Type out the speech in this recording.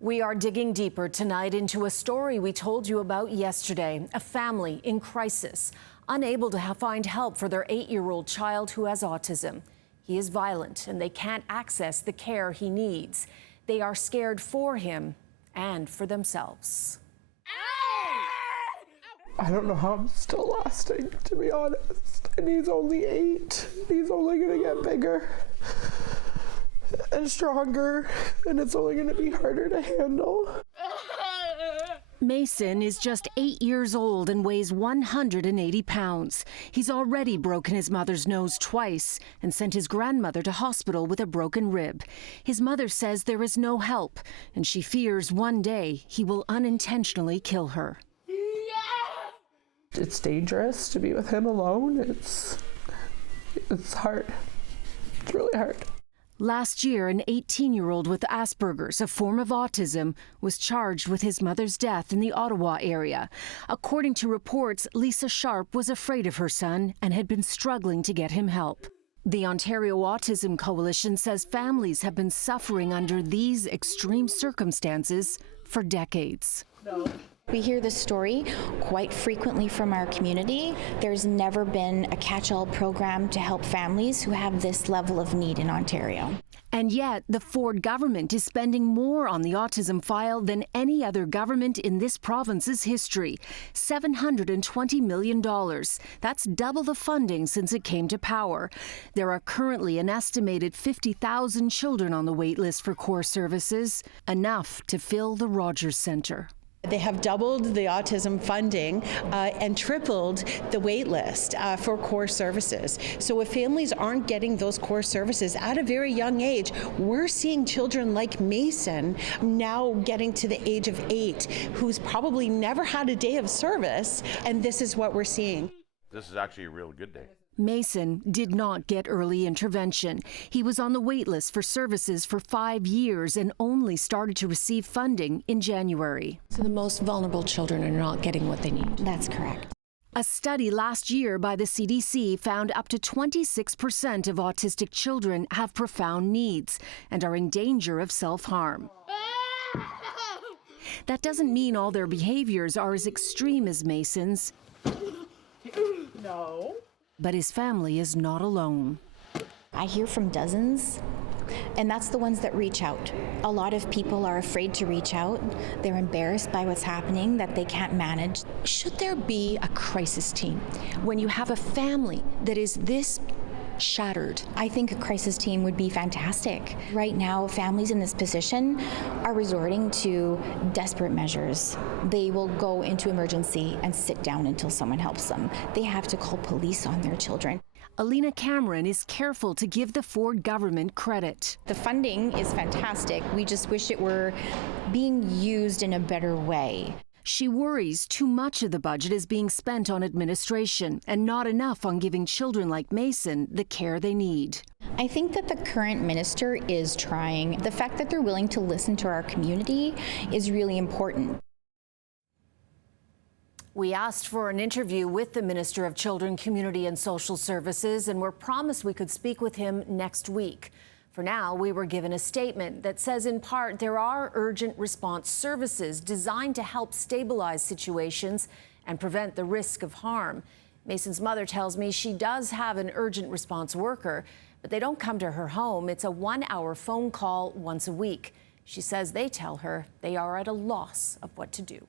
We are digging deeper tonight into a story we told you about yesterday. A family in crisis, unable to find help for their 8-year-old child who has autism. He is violent and they can't access the care he needs. They are scared for him and for themselves. I don't know how I'm still lasting, to be honest. And he's only 8. He's only gonna get bigger and stronger, and it's only gonna be harder to handle. Mason is just 8 years old and weighs 180 pounds. He's already broken his mother's nose twice and sent his grandmother to hospital with a broken rib. His mother says there is no help, and she fears one day he will unintentionally kill her. It's dangerous to be with him alone. It's hard. It's really hard. Last year, an 18-year-old with Asperger's, a form of autism, was charged with his mother's death in the Ottawa area. According to reports, Lisa Sharp was afraid of her son and had been struggling to get him help. The Ontario Autism Coalition says families have been suffering under these extreme circumstances for decades. We hear this story quite frequently from our community. There's never been a catch-all program to help families who have this level of need in Ontario. And yet, the Ford government is spending more on the autism file than any other government in this province's history. $720 million. That's double the funding since it came to power. There are currently an estimated 50,000 children on the wait list for core services, enough to fill the Rogers Centre. They have doubled the autism funding and tripled the wait list for core services. So if families aren't getting those core services at a very young age, we're seeing children like Mason now getting to the age of 8, who's probably never had a day of service, and this is what we're seeing. This is actually a real good day. Mason did not get early intervention. He was on the wait list for services for 5 years and only started to receive funding in January. So the most vulnerable children are not getting what they need. That's correct. A study last year by the CDC found up to 26% of autistic children have profound needs and are in danger of self-harm. That doesn't mean all their behaviors are as extreme as Mason's. No. But his family is not alone. I hear from dozens, and that's the ones that reach out. A lot of people are afraid to reach out. They're embarrassed by what's happening, that they can't manage. Should there be a crisis team when you have a family that is this shattered? I think a crisis team would be fantastic. Right now, families in this position are resorting to desperate measures. They will go into emergency and sit down until someone helps them. They have to call police on their children. Alina Cameron is careful to give the Ford government credit. The funding is fantastic. We just wish it were being used in a better way. She worries too much of the budget is being spent on administration and not enough on giving children like Mason the care they need. I think that the current minister is trying. The fact that they're willing to listen to our community is really important. We asked for an interview with the Minister of Children, Community and Social Services and were promised we could speak with him next week. For now, we were given a statement that says in part there are urgent response services designed to help stabilize situations and prevent the risk of harm. Mason's mother tells me she does have an urgent response worker, but they don't come to her home. It's a 1-hour phone call once a week. She says they tell her they are at a loss of what to do.